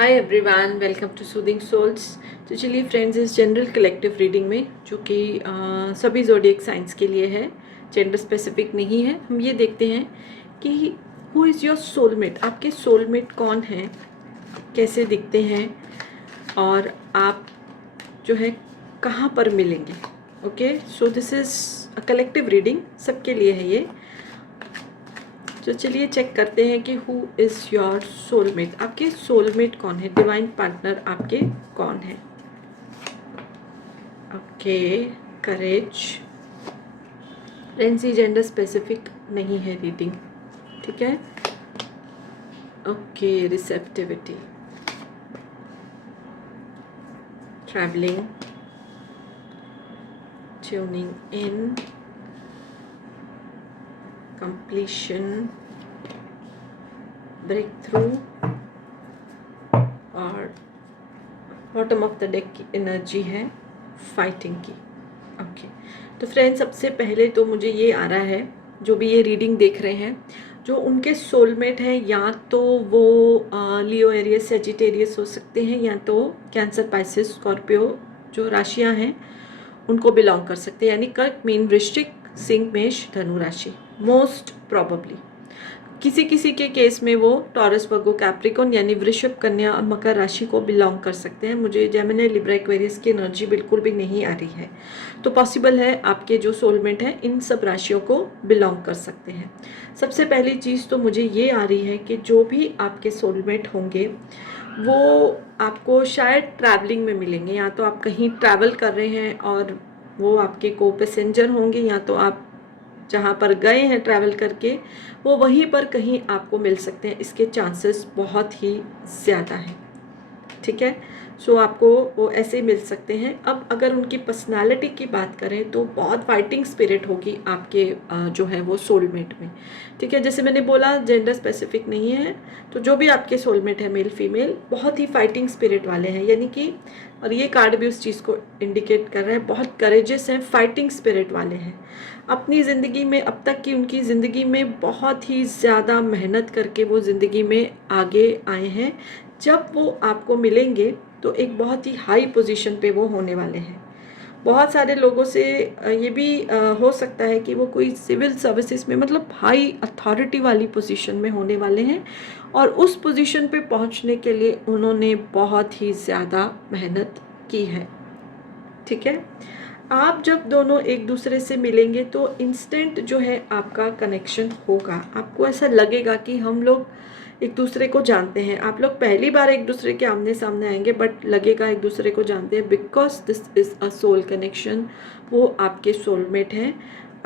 Hi everyone, welcome to soothing souls. तो चलिए friends, इस जनरल कलेक्टिव रीडिंग में जो कि सभी ज़ोडिएक साइंस के लिए है, जेंडर स्पेसिफिक नहीं है, हम ये देखते हैं कि हु इज़ योर सोलमेट। आपके सोलमेट कौन हैं, कैसे दिखते हैं और आप जो है कहाँ पर मिलेंगे। Okay, so this is a collective reading, सबके लिए है ये। तो चलिए चेक करते हैं कि हु इज़ योर सोलमेट। आपके सोलमेट कौन है, डिवाइन पार्टनर आपके कौन है। Okay, courage. फ्रेंड्स, ये जेंडर स्पेसिफिक नहीं है रीडिंग, ठीक है। Okay, receptivity, travelling, tuning in, completion, break through और बॉटम ऑफ द डेक की एनर्जी है फाइटिंग की। ओके, तो फ्रेंड्स, सबसे पहले तो मुझे ये आ रहा है, जो भी ये रीडिंग देख रहे हैं, जो उनके सोलमेट हैं, या तो वो लियो, एरियस, सेजिटेरियस हो सकते हैं, या तो कैंसर, पाइसेस, स्कॉर्पियो जो राशियां हैं उनको बिलोंग कर सकते हैं, यानी कर्क, मीन, वृश्चिक, सिंह, मेष, धनु राशि। मोस्ट प्रॉबली किसी किसी के केस में वो टॉरस, वर्गो, कैप्रिकॉन यानी वृषभ, कन्या और मकर राशि को बिलोंग कर सकते हैं। मुझे जेमिनी, लिब्रा, एक्वेरियस की एनर्जी बिल्कुल भी नहीं आ रही है, तो पॉसिबल है आपके जो सोलमेट हैं इन सब राशियों को बिलोंग कर सकते हैं। सबसे पहली चीज़ तो मुझे ये आ रही है कि जो भी आपके सोलमेट होंगे वो आपको शायद ट्रैवलिंग में मिलेंगे, या तो आप कहीं ट्रैवल कर रहे हैं और वो आपके को पैसेंजर होंगे, या तो आप जहाँ पर गए हैं ट्रैवल करके वो वहीं पर कहीं आपको मिल सकते हैं। इसके चांसेस बहुत ही ज़्यादा हैं, ठीक है। सो आपको वो ऐसे ही मिल सकते हैं। अब अगर उनकी पर्सनालिटी की बात करें तो बहुत फाइटिंग स्पिरिट होगी आपके जो है वो सोलमेट में, ठीक है। जैसे मैंने बोला, जेंडर स्पेसिफिक नहीं है, तो जो भी आपके सोलमेट है, मेल फीमेल, बहुत ही फाइटिंग स्पिरिट वाले हैं, यानी कि, और ये कार्ड भी उस चीज़ को इंडिकेट कर रहा है, बहुत करेजियस हैं, फाइटिंग स्पिरिट वाले हैं। अपनी ज़िंदगी में, अब तक की उनकी ज़िंदगी में बहुत ही ज़्यादा मेहनत करके वो ज़िंदगी में आगे आए हैं। जब वो आपको मिलेंगे तो एक बहुत ही हाई पोजीशन पे वो होने वाले हैं। बहुत सारे लोगों से ये भी हो सकता है कि वो कोई सिविल सर्विसेज में, मतलब हाई अथॉरिटी वाली पोजीशन में होने वाले हैं, और उस पोजीशन पे पहुंचने के लिए उन्होंने बहुत ही ज़्यादा मेहनत की है, ठीक है। आप जब दोनों एक दूसरे से मिलेंगे तो इंस्टेंट जो है आपका कनेक्शन होगा। आपको ऐसा लगेगा कि हम लोग एक दूसरे को जानते हैं। आप लोग पहली बार एक दूसरे के आमने सामने आएंगे, बट लगेगा एक दूसरे को जानते हैं, because this is a soul connection. वो आपके सोलमेट हैं।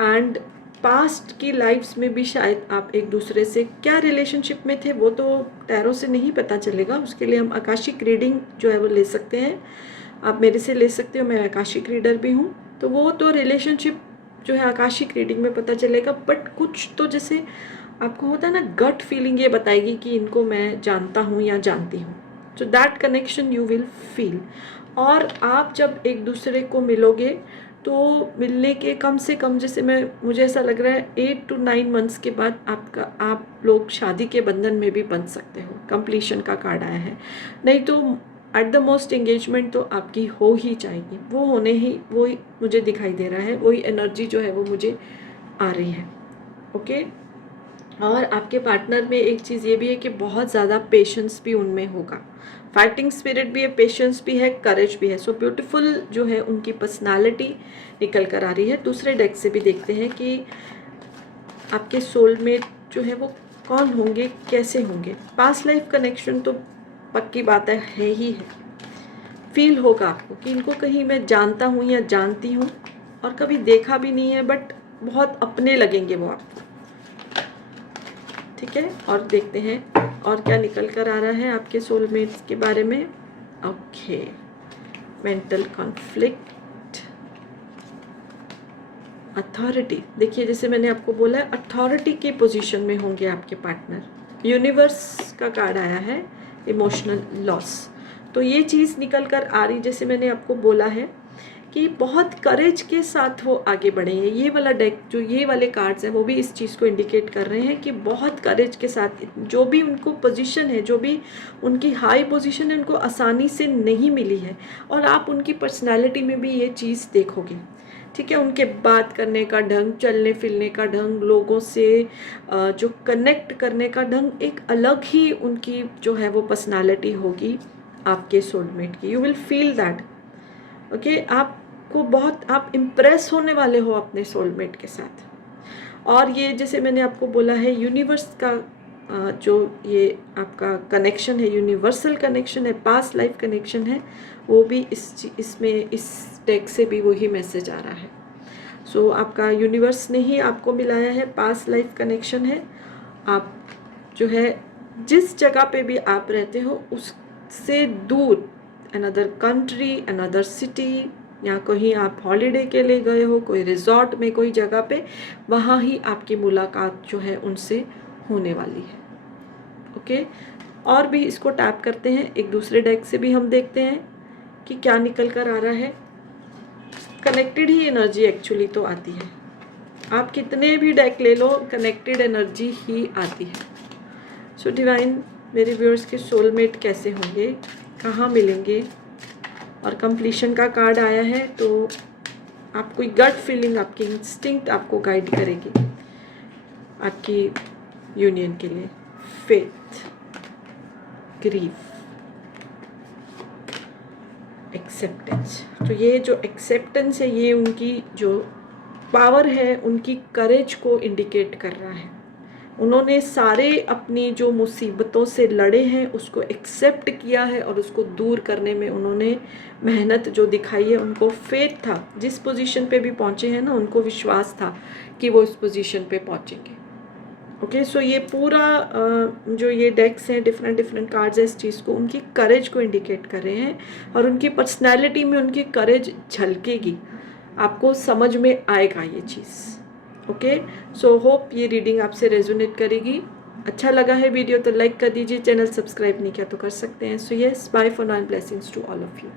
एंड पास्ट की लाइफ्स में भी शायद आप एक दूसरे से क्या रिलेशनशिप में थे वो तो टैरो से नहीं पता चलेगा। उसके लिए हम आकाशिक रीडिंग जो है वो ले सकते हैं। आप मेरे से ले सकते हो, मैं आकाशिक रीडर भी हूँ, तो वो तो रिलेशनशिप जो है आकाशिक रीडिंग में पता चलेगा। बट कुछ तो जैसे आपको होता है ना, गट फीलिंग ये बताएगी कि इनको मैं जानता हूँ या जानती हूँ। So that connection you will feel. और आप जब एक दूसरे को मिलोगे तो मिलने के कम से कम, जैसे मुझे ऐसा लग रहा है 8 to 9 मंथ्स के बाद आप लोग शादी के बंधन में भी बंध सकते हो। कंप्लीशन का कार्ड आया है, नहीं तो एट द मोस्ट एंगेजमेंट तो आपकी हो ही जाएगी। वो होने ही, वो मुझे दिखाई दे रहा है, वही एनर्जी जो है वो मुझे आ रही है। ओके, और आपके पार्टनर में एक चीज़ ये भी है कि बहुत ज़्यादा पेशेंस भी उनमें होगा। फाइटिंग स्पिरिट भी है, पेशेंस भी है, करेज भी है। सो ब्यूटीफुल जो है उनकी पर्सनालिटी निकल कर आ रही है। दूसरे डेक से भी देखते हैं कि आपके सोलमेट जो है वो कौन होंगे, कैसे होंगे। पास्ट लाइफ कनेक्शन तो पक्की बात है ही है। फील होगा आपको कि इनको कहीं मैं जानता हूँ या जानती हूँ, और कभी देखा भी नहीं है, बट बहुत अपने लगेंगे वो आपको, ठीक है। और देखते हैं और क्या निकल कर आ रहा है आपके सोलमेट्स के बारे में। Okay, mental conflict, authority. देखिए, जैसे मैंने आपको बोला है, अथॉरिटी की पोजीशन में होंगे आपके पार्टनर। यूनिवर्स का कार्ड आया है, इमोशनल लॉस। तो ये चीज़ निकल कर आ रही, जैसे मैंने आपको बोला है कि बहुत करेज के साथ वो आगे बढ़े हैं। ये वाला डेक, जो ये वाले कार्ड्स हैं, वो भी इस चीज़ को इंडिकेट कर रहे हैं कि बहुत करेज के साथ जो भी उनको पोजीशन है, जो भी उनकी हाई पोजीशन है, उनको आसानी से नहीं मिली है। और आप उनकी पर्सनालिटी में भी ये चीज़ देखोगे, ठीक है। उनके बात करने का ढंग, चलने फिरने का ढंग, लोगों से जो कनेक्ट करने का ढंग, एक अलग ही उनकी जो है वो पर्सनालिटी होगी आपके सोलमेट की। You will feel that, okay. आपको बहुत, आप इम्प्रेस होने वाले हो अपने सोलमेट के साथ। और ये जैसे मैंने आपको बोला है, यूनिवर्स का जो ये आपका कनेक्शन है, यूनिवर्सल कनेक्शन है, पास्ट लाइफ कनेक्शन है, वो भी इसमें इस डेक से भी वही मैसेज आ रहा है। सो आपका यूनिवर्स ने ही आपको मिलाया है, पास्ट लाइफ कनेक्शन है। आप जो है जिस जगह पे भी आप रहते हो उससे दूर, अनदर कंट्री, अनदर सिटी, या कहीं आप हॉलीडे के लिए गए हो, कोई रिजॉर्ट में, कोई जगह पे, वहाँ ही आपकी मुलाकात जो है उनसे होने वाली है, ओके। और भी इसको टैप करते हैं, एक दूसरे डेक से भी हम देखते हैं कि क्या निकल कर आ रहा है। कनेक्टेड ही एनर्जी एक्चुअली तो आती है, आप कितने भी डेक ले लो, कनेक्टेड एनर्जी ही आती है। सो डिवाइन, मेरे व्यूअर्स के सोलमेट कैसे होंगे, कहाँ मिलेंगे, और कंप्लीशन का कार्ड आया है, तो आपकी गट फीलिंग, आपकी इंस्टिंक्ट आपको गाइड करेगी आपकी यूनियन के लिए। Faith, grief, acceptance. तो ये जो एक्सेप्टेंस है, ये उनकी जो पावर है, उनकी करेज को इंडिकेट कर रहा है। उन्होंने सारे अपनी जो मुसीबतों से लड़े हैं उसको एक्सेप्ट किया है, और उसको दूर करने में उन्होंने मेहनत जो दिखाई है, उनको फेथ था। जिस पोजीशन पे भी पहुँचे हैं ना, उनको विश्वास था कि वो इस पोजीशन पे पहुँचेंगे, ओके। सो ये पूरा जो ये डेक्स हैं, डिफरेंट डिफरेंट कार्ड्स हैं, इस चीज़ को, उनकी करेज को इंडिकेट कर रहे हैं, और उनकी पर्सनैलिटी में उनकी करेज झलकेगी, आपको समझ में आएगा ये चीज़, ओके। सो होप ये रीडिंग आपसे रेजोनेट करेगी। अच्छा लगा है वीडियो तो लाइक कर दीजिए, चैनल सब्सक्राइब नहीं किया तो कर सकते हैं। So yes, bye for now, blessings to all of you.